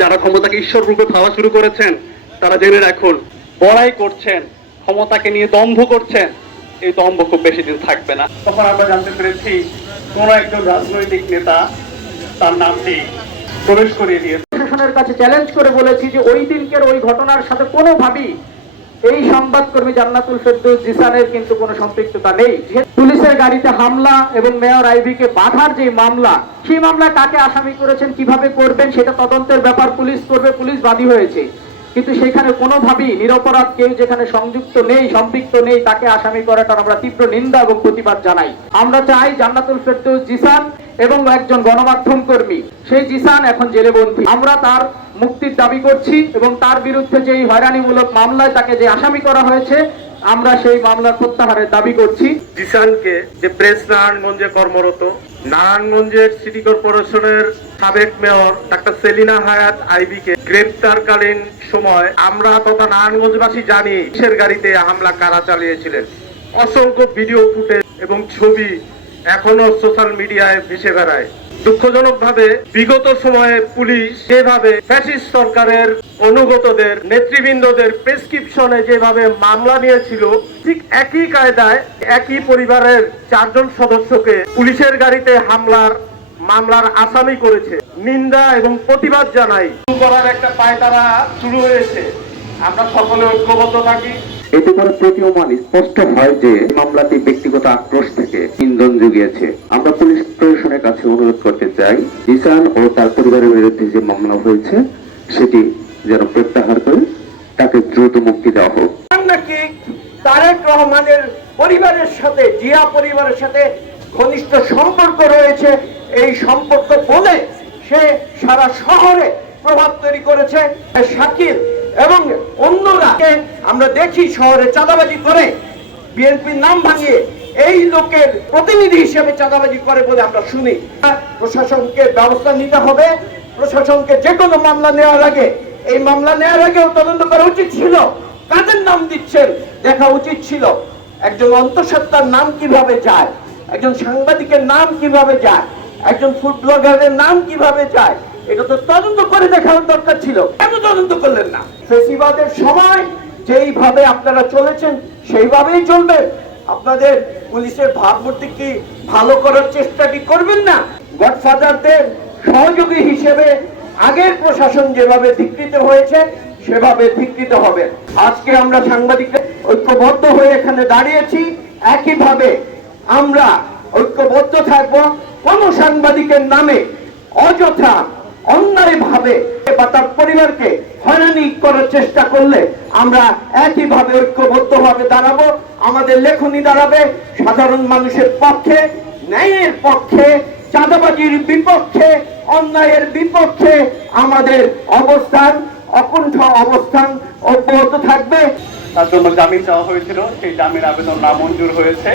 যারা ক্ষমতাকে ঈশ্বর রূপে ভাবা শুরু করেছেন, তারা জেনে রাখুন, বড়াই করছেন, ক্ষমতাকে নিয়ে দম্ভ করছেন, এই দম্ভ খুব বেশি দিন থাকবে না। তখন আমরা জানতে পেরেছি, কোন একজন রাজনৈতিক নেতা তার নামটি প্রবেশ করিয়ে দিয়েছে। প্রশাসনের কাছে চ্যালেঞ্জ করে বলেছি যে ওই দিনকের ওই ঘটনার সাথে কোনোভাবেই এই সংবাদকর্মী জান্নাতুল ফেরদৌস জিসানের কিন্তু কোনো সম্পৃক্ততা নেই। পুলিশের গাড়িতে হামলা এবং মেয়র আইবিকে বাধার যে মামলা, সেই মামলা কাকে আসামি করেছেন, কীভাবে করবেন, সেটা তদন্তের ব্যাপার পুলিশ করবে, পুলিশ বাদী হয়েছে। কিন্তু সেখানে কোনোভাবেই নিরপরাধ কেউ যেখানে সংযুক্ত নেই, সম্পৃক্ত নেই, তাকে আসামি করাটার আমরা তীব্র নিন্দা এবং প্রতিবাদ জানাই। আমরা চাই জান্নাতুল ফেরদৌস জিসান এবং একজন গণমাধ্যম কর্মী, সেই জিসান এখন জেলে বন্দী আমরা তার মুক্তির দাবি করছি এবং তার বিরুদ্ধে যে হয়রানিমূলক মামলায় তাকে যে আসামি করা হয়েছে, আমরা সেই মামলার প্রত্যাহারের দাবি করছি। জিসানকে যে প্রেস নারায়ণগঞ্জে কর্মরত, নারায়ণগঞ্জের সিটি কর্পোরেশনের সাবেক মেয়র ডাক্তার সেলিনা হায়াত আইবিকে গ্রেপ্তারকালীন সময় আমরা তথা নারায়ণগঞ্জবাসী জানি, কিসের গাড়িতে হামলা কারা চালিয়েছিলেন। অসংখ্য ভিডিও ফুটেজ এবং ছবি এখনও সোশ্যাল মিডিয়ায় ভেসে বেড়ায়। দুঃখজনকভাবে বিগত সময়ে পুলিশ যেভাবে ফ্যাসিস্ট সরকারের অনুগতদের, নেতৃবৃন্দদের প্রেসক্রিপশনে যেভাবে মামলা নিয়েছিল, ঠিক একই কায়দায় একই পরিবারের চারজন সদস্যকে পুলিশের গাড়িতে হামলার, মামলার আসামি করেছে। নিন্দা এবং প্রতিবাদ জানাই। শুরু করার একটা পায়তারা শুরু হয়েছে। আমরা সকলে ঐক্যবদ্ধ থাকি। এতে করে প্রতীয়মান স্পষ্ট হয় যে মামলাটি ব্যক্তিগত আক্রোশ থেকে ইন্ধন জুগিয়েছে। আমরা পুলিশ প্রশাসনের কাছে অনুরোধ করতে চাই ইসান ও তার পরিবারের বিরুদ্ধে যে মামলা হয়েছে, সেটি যেন প্রত্যাহার করে তাকে দ্রুত মুক্তি দেওয়া হোক। নাকি তারেক রহমানের পরিবারের সাথে, জিয়া পরিবারের সাথে ঘনিষ্ঠ সম্পর্ক রয়েছে, এই সম্পর্ক বলে সে সারা শহরে প্রভাব তৈরি করেছে। শাকিল এবং অন্যরা আমরা দেখি শহরে চাঁদাবাজি করে। বিএনপির নাম ভাঙিয়ে এই লোকের প্রতিনিধি হিসেবে চাঁদাবাজি করে বলে আমরা শুনি। প্রশাসনকে ব্যবস্থা নিতে হবে। প্রশাসনকে যে কোনো মামলা নেওয়ার আগে, এই মামলা নেওয়ার আগেও তদন্ত করা উচিত ছিল। কাদের নাম দিচ্ছেন? দেখা উচিত ছিল। একজন অন্তঃসত্ত্বার নাম কীভাবে যায়? একজন সাংবাদিকের নাম কীভাবে যায়? একজন ফুড ব্লগারের নাম কীভাবে যায়? এটা তো তদন্ত করে দেখানোর দরকার ছিল। কেন তদন্ত করলেন না? ফেসিবাদের সময় যেইভাবে আপনারা চলেছেন, সেইভাবেই চলবে। আপনাদের পুলিশের ভাবমূর্তি কি ভালো করার চেষ্টাটি করবেন না? গডফাদারদের সহযোগী হিসেবে আগের প্রশাসন যেভাবে ধিকৃত হয়েছে, সেভাবে ধিকৃত হবে। আজকে আমরা সাংবাদিকরা ঐক্যবদ্ধ হয়ে এখানে দাঁড়িয়েছি। একইভাবে আমরা ঐক্যবদ্ধ থাকব। কোন সাংবাদিকের নামে অযথা বা তার পরিবারকে হয়রানি করার চেষ্টা করলে আমরা একইভাবে দাঁড়াবো, আমাদের লেখনী দাঁড়াবে, সাধারণ মানুষের পক্ষে, ন্যায়ের পক্ষে, চাঁদাবাজির বিপক্ষে, অন্যায়ের বিপক্ষে আমাদের অবস্থান, অকুণ্ঠ অবস্থান অব্যাহত থাকবে। তার জন্য জামিন চাওয়া হয়েছিল, সেই জামিন আবেদন নামঞ্জুর হয়েছে।